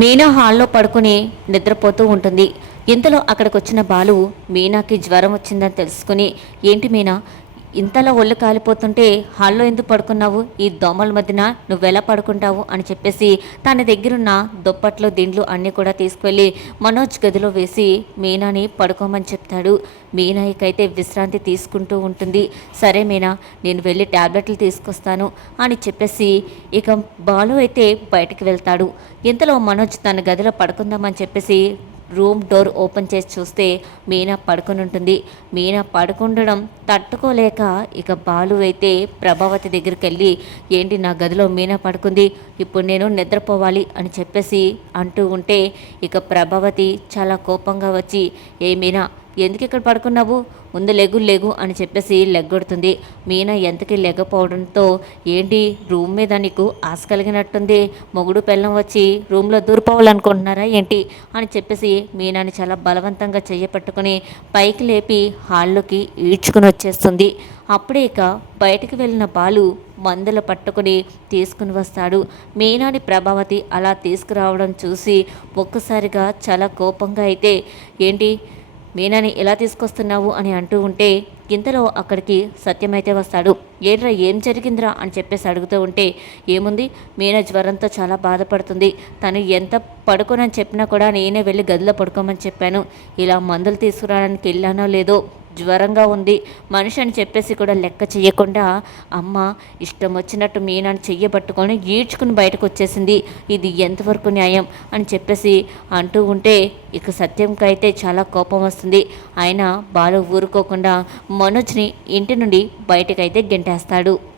మీనా హాల్లో పడుకుని నిద్రపోతూ ఉంటుంది. ఇంతలో అక్కడికి వచ్చిన బాలు మీనాకి జ్వరం వచ్చిందని తెలుసుకుని ఏంటి మీనా ఇంతలా ఒళ్ళు కాలిపోతుంటే హాల్లో ఎందుకు పడుకున్నావు? ఈ దోమల మధ్యన నువ్వెలా పడుకుంటావు? అని చెప్పేసి తన దగ్గరున్న దుప్పట్లు దిండ్లు అన్నీ కూడా తీసుకువెళ్ళి మనోజ్ గదిలో వేసి మీనాని పడుకోమని చెప్తాడు. మీనాయికైతే విశ్రాంతి తీసుకుంటూ ఉంటుంది. సరే మీనా నేను వెళ్ళి ట్యాబ్లెట్లు తీసుకొస్తాను అని చెప్పేసి ఇక బాలు అయితే బయటికి వెళ్తాడు. ఇంతలో మనోజ్ తన గదిలో పడుకుందామని చెప్పేసి రూమ్ డోర్ ఓపెన్ చేసి చూస్తే మీనా పడుకుని ఉంటుంది మీనా పడుకుండడం తట్టుకోలేక ఇక బాలు అయితే ప్రభావతి దగ్గరికి వెళ్ళి ఏంటి నా గదిలో మీనా పడుకుంది? ఇప్పుడు నేను నిద్రపోవాలి అని చెప్పేసి అంటూ ఉంటే ఇక ప్రభావతి చాలా కోపంగా వచ్చి ఏ మీనా ఎందుకు ఇక్కడ పడుకున్నావు? ముందు లెగు లెగు అని చెప్పేసి లెగ్గొడుతుంది. మీనా ఎంతకి లెగపోవడంతో ఏంటి? రూమ్ మీద నీకు ఆశ కలిగినట్టుంది. మొగుడు పెళ్ళం వచ్చి రూమ్లో దూరిపోవాలనుకుంటున్నారా ఏంటి? అని చెప్పేసి మీనాని చాలా బలవంతంగా చేయపట్టుకుని పైకి లేపి హాల్లోకి ఈడ్చుకుని వచ్చేస్తుంది. అప్పుడే ఇక బయటికి వెళ్ళిన బాలు మందులు పట్టుకుని తీసుకుని వస్తాడు. మీనాని ప్రభావతి అలా తీసుకురావడం చూసి ఒక్కసారిగా చాలా కోపంగా అయితే ఏంటి? మీనాని ఎలా తీసుకొస్తున్నావు అని అంటూ ఉంటే ఇంతలో అక్కడికి సత్యమైతే వస్తాడు. ఏంట్రా ఏం జరిగిందిరా అని చెప్పేసి అడుగుతూ ఉంటే ఏముంది? మీనా జ్వరంతో చాలా బాధపడుతుంది. తను ఎంత పడుకోనని చెప్పినా కూడా నేనే వెళ్ళి గదిలో పడుకోమని చెప్పాను. ఇలా మందులు తీసుకురావడానికి వెళ్ళానో లేదో జ్వరంగా ఉంది. మనిషి అని చెప్పేసి కూడా లెక్క చేయకుండా అమ్మ ఇష్టం వచ్చినట్టు మీనాన్ని చెయ్యబట్టుకొని ఈడ్చుకుని బయటకు వచ్చేసింది. ఇది ఎంతవరకు న్యాయం? అని చెప్పేసి అంటూ ఉంటే ఇక సత్యంకి అయితే చాలా కోపం వస్తుంది. ఆయన బాలు ఊరుకోకుండా మనోజ్ని ఇంటి నుండి బయటకైతే గెంటేస్తాడు.